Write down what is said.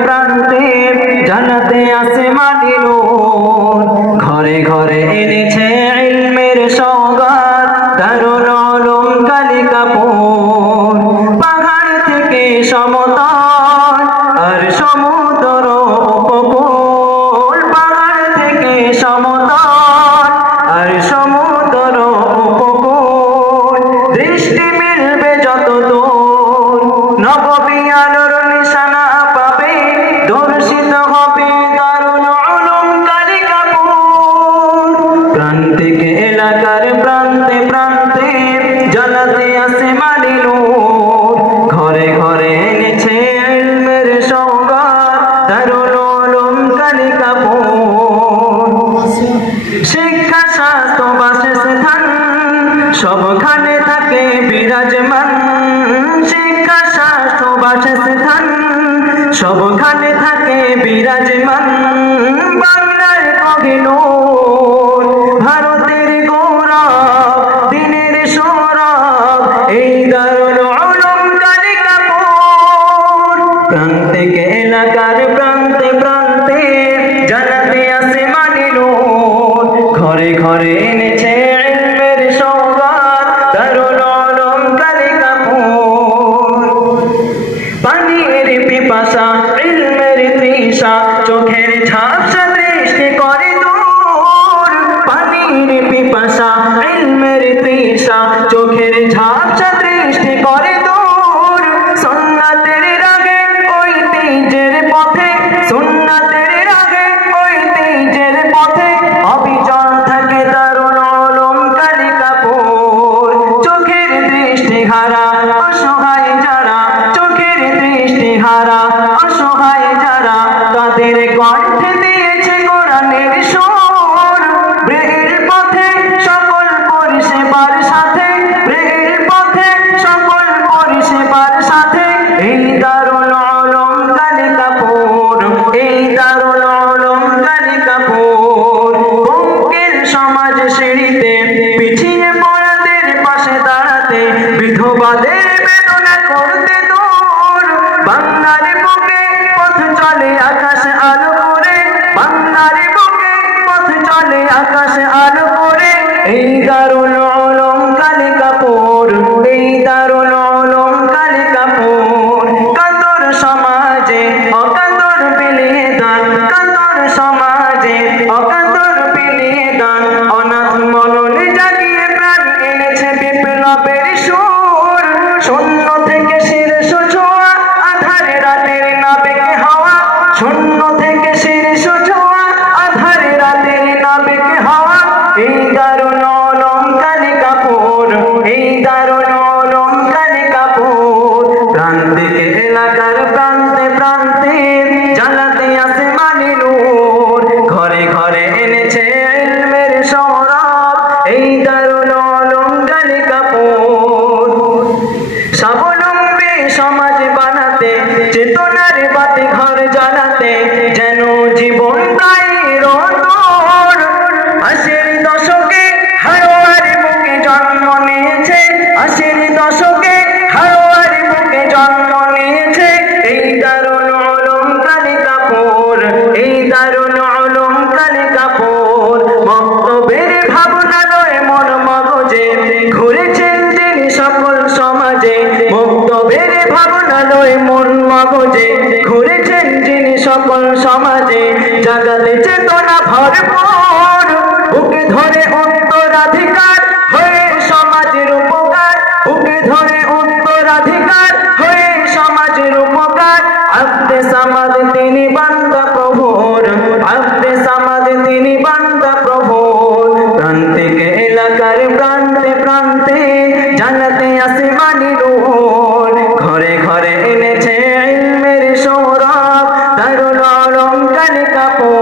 প্রান্তে জানাতে আসমানি নূর ঘরে ঘরে এনেছে ইলমের সওগাত দারুল উলুম কালিকাপুর পাহাড় থেকে সমতল আর সমুদ্র উপকূল পাহাড় থেকে সমতল আর সমুদ্র উপকূল দৃষ্টি মিলবে যত দূর নববী আলোর নিশানা পাবে দর্শিত হবে দারুল উলুম কালিকাপুর প্রান্তিক এলাকার প্রান্তে প্রান্তে জ্বালাতে আসমানি নূর ঘরে ঘরে এনেছে ইলমের সওগাত দারুল উলুম কালিকাপুর শিক্ষা স্বাস্থ্য বাসস্থান সবখানে থাকে বিরাজমান শিক্ষা স্বাস্থ্য বাসস্থান সবখানে থাকে বিরাজমান বাংলার কোহিনূর ভারতের গৌরব দিনের সৌরভ এই দারুল উলুম কালিকাপুর প্রান্তিক এলাকার প্রান্তে প্রান্তে জানাতে আসমানি নূর ঘরে ঘরে এনেছে ইলমের সওগাত দারুল উলুম কালিকাপুর পানির পিপাসা ইলমের তৃষা চোখের ঝাপসা দৃষ্টি করে দূর পানির পিপাসা ইলমের তৃষা চোখের ঝাপসা দৃষ্টি করে দূর সুন্নাতের রাগে ঐতিহ্যের পথে সুন্নাতের রাগে ঐতিহ্যের পথে অবিচল থাকে দারুল উলুম কালিকাপুর চোখের দৃষ্টি হারা অসহায় যারা চোখের দৃষ্টি হারা অসহায় যারা তাদের কণ্ঠে দিয়েছে কোরআনের সুর ব্রেহের পথে সকল পরিষেবার সাথে ব্রেহের পথে সকল পরিষেবার সাথে এই দারুল উলুম কালিকাপুর এই দারুল উলুম কালিকাপুর বঙ্গের সমাজ সিঁড়িতে পিছিয়ে পড়াদের পাশে দাঁড়াতে বিধবাদের বেদনা করতে দূর বাংলার বুকে পথ চলে আকাশ আলো করে বাংলার বুকে পথ চলে আকাশ আলো করে এই দারুল উলুম কালিকাপুর এই দারুল উলুম কালিকাপুর কাতর সমাজে অকাতর বিলিয়ে দান কাতর সমাজে অকাতর বিলিয়ে দান অনাথ মননে জাগিয়ে প্রাণ এনেছে বিপ্লবের সুর শূন্য থেকে শীর্ষ ছোঁয়া আধারে রাতের নাবিক হাওয়া শূন্য থেকে শীর্ষ ছোঁয়া আধারে রাতের নাবিক হাওয়া এই দারুল উলুম কালিকাপুর এই দারুল উলুম কালিকাপুর প্রান্তিক এলাকার প্রান্তে প্রান্তে জ্বালাতে আসমানি নূর ঘরে ঘরে এনেছে ইলমের সৌরভ এই দারুল উলুম কালিকাপুর স্বাবলম্বী সমাজ বানাতে চেতনার বাতি ঘর জ্বালাতে যেন জীবন দায়ী রোদুর আশির দশকে হারোয়ার বুকে জন্ম নিয়েছে আশির দশকে হারোয়ার বুকে জন্ম নিয়েছে এই দারুল উলুম কালিকাপুর এই দারুল উলুম কালিকাপুর বক্তব্যের ভাবনা লয়ে মন মগজে ঘুরেছেন যিনি সকল সমাজে বক্তব্যের ভাবনা লয়ে মন মগজে ঘুরেছেন যিনি সকল সমাজে জাগাতে চেতনা ভরপুর বুকে ধরে উত্তরাধিকার হয়ে সমাজের উপকার বুকে ধরে উত্তরাধিকার হয়ে সমাজের উপকার আব্দে সামাদ তিনি বান্দা প্রভুর আব্দে সামাদ তিনি বান্দা প্রভুর প্রান্তিক এলাকার প্রান্তে প্রান্তে জানাতে আসমানি নূর ঘরে ঘরে এনেছে ইলমের সৌরভ দারুল উলুম কালিকাপুর